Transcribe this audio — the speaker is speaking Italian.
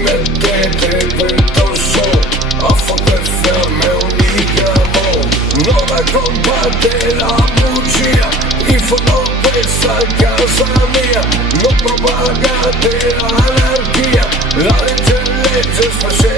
mettete dentro il show, a fare fiamme unichiamo. Non raccontate la bugia, in fondo questa è casa mia. Non propagate l'anarchia, la legge spaccia